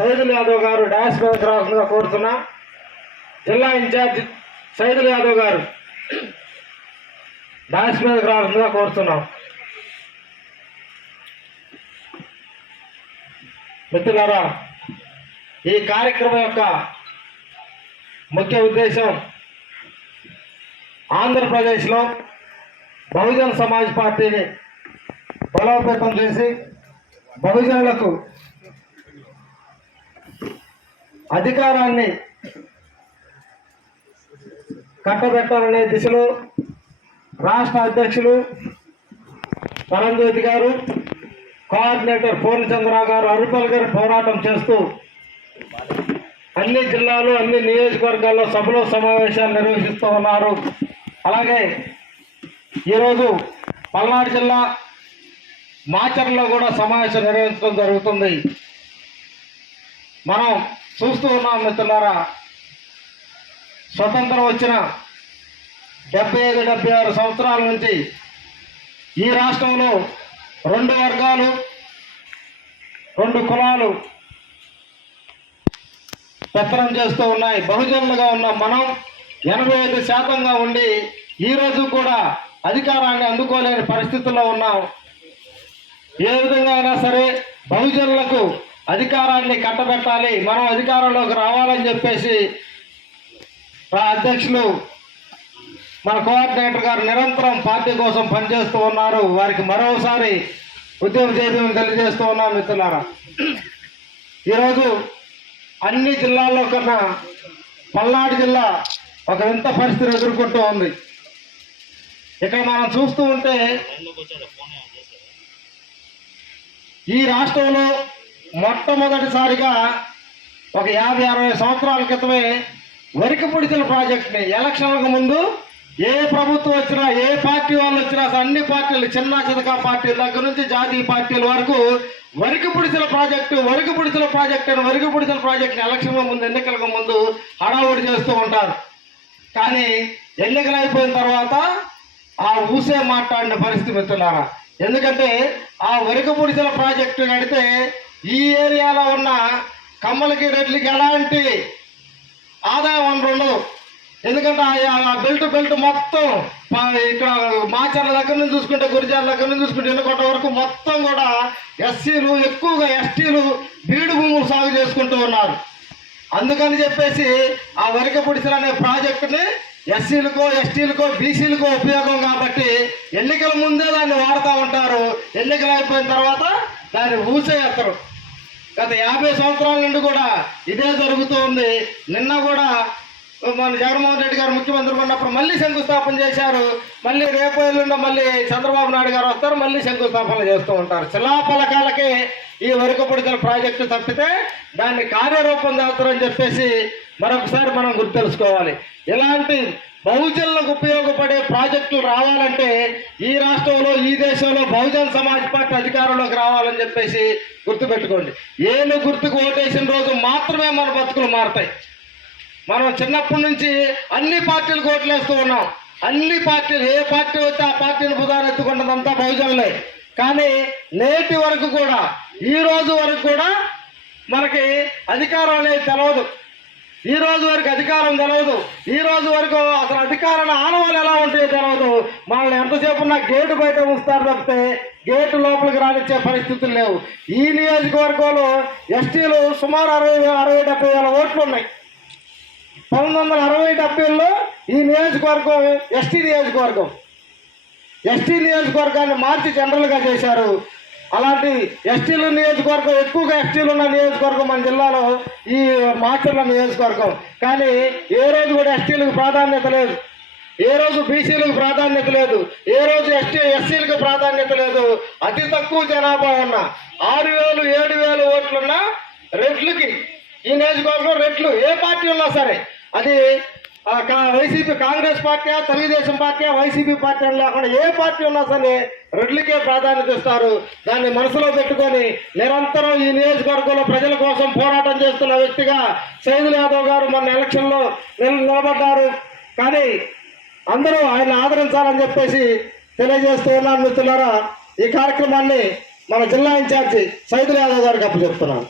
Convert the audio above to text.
సైదుల్ యాదవ్ గారు డాష్ మీద రావాల్సిందిగా కోరుతున్నా జిల్లా ఇన్ఛార్జ్ సైదుల్ యాదవ్ గారు డాష్ మీద రావాల్సిందిగా కోరుతున్నాం. మిత్రులారా ఈ కార్యక్రమం యొక్క ముఖ్య ఉద్దేశం ఆంధ్రప్రదేశ్లో బహుజన్ సమాజ్ పార్టీని బలోపేతం చేసి బహుజనులకు అధికారాన్ని కట్టబెట్టాలనే దిశలో రాష్ట్ర అధ్యక్షులు పరంజ్యోతి గారు కోఆర్డినేటర్ పూర్ణచంద్రరావు గారు అరుపల్ గారు పోరాటం చేస్తూ అన్ని జిల్లాలు అన్ని నియోజకవర్గాల్లో సభలో సమావేశాలు నిర్వహిస్తూ ఉన్నారు. అలాగే ఈరోజు పల్నాడు జిల్లా మాచర్లో కూడా సమావేశం నిర్వహించడం జరుగుతుంది. మనం చూస్తూ ఉన్నాం మిత్రులారా. స్వతంత్రం వచ్చిన డెబ్బై ఐదు డెబ్బై ఆరు సంవత్సరాల నుంచి ఈ రాష్ట్రంలో రెండు వర్గాలు రెండు కులాలు పెత్తనం చేస్తూ ఉన్నాయి. బహుజనులుగా ఉన్న మనం ఎనభై ఐదు శాతంగా ఉండి ఈ రోజు కూడా అధికారాన్ని అందుకోలేని పరిస్థితుల్లో ఉన్నాం. ఏ విధంగా అయినా సరే బహుజనులకు అధికారాన్ని కట్టబెట్టాలి. మనం అధికారంలోకి రావాలని చెప్పేసి ఆ అధ్యక్షులు మన కోఆర్డినేటర్ గారు నిరంతరం పార్టీ కోసం పనిచేస్తూ ఉన్నారు. వారికి మరోసారి ఉద్యమ చేయడం తెలియజేస్తూ ఉన్నాం మిత్రులారా. ఈరోజు అన్ని జిల్లాల్లో కన్నా పల్నాడు జిల్లా ఒక వింత పరిస్థితిని ఎదుర్కొంటూ ఉంది. ఇక్కడ మనం చూస్తూ ఉంటే ఈ రాష్ట్రంలో మొట్టమొదటిసారిగా ఒక యాభై అరవై సంవత్సరాల క్రితమే వరికి పొడిచిన ప్రాజెక్ట్ని ఎలక్షన్లకు ముందు ఏ ప్రభుత్వం వచ్చినా ఏ పార్టీ వాళ్ళు వచ్చినా అన్ని పార్టీలు చిన్న చితకా పార్టీల దగ్గర నుంచి జాతీయ పార్టీల వరకు వరికి పొడిచిన ప్రాజెక్టు వరికి పొడిచిన ప్రాజెక్టు అని వరికి పొడిచిన ప్రాజెక్టుని ఎలక్షన్ల ముందు ఎన్నికలకు ముందు హడావుడి చేస్తూ ఉంటారు. కానీ ఎన్నికలు అయిపోయిన తర్వాత ఆ ఊసే మాట్లాడిన పరిస్థితి మిత్రులారా. ఎందుకంటే ఆ వరికి పొడిచిన ప్రాజెక్టు నడితే ఈ ఏరియాలో ఉన్న కమ్మలకి రెడ్లకి ఎలాంటి ఆదాయం వనరు ఉండదు. ఎందుకంటే ఆ- ఆ బెల్ట్ బెల్ట్ మొత్తం ఇక్కడ మాచర్ల దగ్గర నుంచి చూసుకుంటే గురిజాల దగ్గర నుంచి చూసుకుంటే ఎన్నుకొండ వరకు మొత్తం కూడా ఎస్సీలు ఎక్కువగా ఎస్టీలు బీడు భూములు సాగు చేసుకుంటూ ఉన్నారు. అందుకని చెప్పేసి ఆ వరిక పొడిసెలు అనే ప్రాజెక్టుని ఎస్సీలకో ఎస్టీలకో బీసీలకో ఉపయోగం కాబట్టి ఎన్నికల ముందే దాన్ని వాడుతూ ఉంటారు. ఎన్నికలు అయిపోయిన తర్వాత దాన్ని ఊసేస్తారు. గత యాభై సంవత్సరాల నుండి కూడా ఇదే జరుగుతూ ఉంది. నిన్న కూడా మన జగన్మోహన్ రెడ్డి గారు ముఖ్యమంత్రి ఉన్నప్పుడు మళ్ళీ శంకుస్థాపన చేశారు. మళ్ళీ రేపు ఎల్లుండ మళ్ళీ చంద్రబాబు నాయుడు గారు వస్తారు. మళ్ళీ శంకుస్థాపన చేస్తూ ఉంటారు. శిలాఫలకాలకే ఈ వరకు పొడిచిన ప్రాజెక్టు తప్పితే దాన్ని కార్యరూపం దాస్తారని చెప్పేసి మరొకసారి మనం గుర్తు తెలుసుకోవాలి. ఇలాంటి బహుజనులకు ఉపయోగపడే ప్రాజెక్టులు రావాలంటే ఈ రాష్ట్రంలో ఈ దేశంలో బహుజన్ సమాజ్ పార్టీ అధికారంలోకి రావాలని చెప్పేసి గుర్తుపెట్టుకోండి. ఏను గుర్తుకు ఓటేసిన రోజు మాత్రమే మన బతుకులు మారతాయి. మనం చిన్నప్పటి నుంచి అన్ని పార్టీలు ఓట్లేస్తూ ఉన్నాం. అన్ని పార్టీలు ఏ పార్టీ వస్తే ఆ పార్టీని బుధాన్ని ఎత్తుకున్నదంతా బహుజనులే. కానీ నేటి వరకు కూడా ఈ రోజు వరకు కూడా మనకి అధికారం అనేది తెలవదు. ఈ రోజు వరకు అధికారం తెలవదు. ఈ రోజు వరకు అసలు అధికారాన్ని ఆనవాళ్ళు ఎలా ఉంటాయో తెలవదు. మనల్ని ఎంతసేపు ఉన్న గేటు బయట ఉంచుతారు తప్పితే గేటు లోపలికి రానిచ్చే పరిస్థితులు లేవు. ఈ నియోజకవర్గంలో ఎస్టీలు సుమారు అరవై అరవై డెబ్బై వేల ఓట్లు ఉన్నాయి. పంతొమ్మిది వందల అరవై డెబ్బైలో ఈ నియోజకవర్గం ఎస్టీ నియోజకవర్గం. ఎస్టీ నియోజకవర్గాన్ని మార్చి జనరల్గా చేశారు. అలాంటి ఎస్టీల నియోజకవర్గం ఎక్కువగా ఎస్టీలు ఉన్న నియోజకవర్గం మన జిల్లాలో ఈ మాస్టర్ల నియోజకవర్గం. కానీ ఏ రోజు కూడా ఎస్టీలకు ప్రాధాన్యత లేదు. ఏ రోజు బీసీలకు ప్రాధాన్యత లేదు. ఏ రోజు ఎస్టీ ఎస్సీలకు ప్రాధాన్యత లేదు. అతి తక్కువ జనాభా ఉన్న ఆరు వేలు ఏడు వేలు ఓట్లున్న రెడ్లకి ఈ నియోజకవర్గం రెడ్లు ఏ పార్టీ ఉన్నా సరే అది YCP Congress party Telugu Desam party YCP party అని లేకుండా ఏ పార్టీ ఉన్నా సరే రెడ్లకే ప్రాధాన్యత ఇస్తారు. దాన్ని మనసులో పెట్టుకొని నిరంతరం ఈ నియోజకవర్గంలో ప్రజల కోసం పోరాటం చేస్తున్న వ్యక్తిగా సైదుల్ యాదవ్ గారు మన ఎలక్షన్లో నిలబడ్డారు. కానీ అందరూ ఆయన ఆదరించాలని చెప్పేసి తెలియజేస్తూ ఉన్నాను మిత్రులారా. ఈ కార్యక్రమాన్ని మన జిల్లా ఇన్ఛార్జి సైదుల్ యాదవ్ గారికి అప్పచెప్తున్నాను.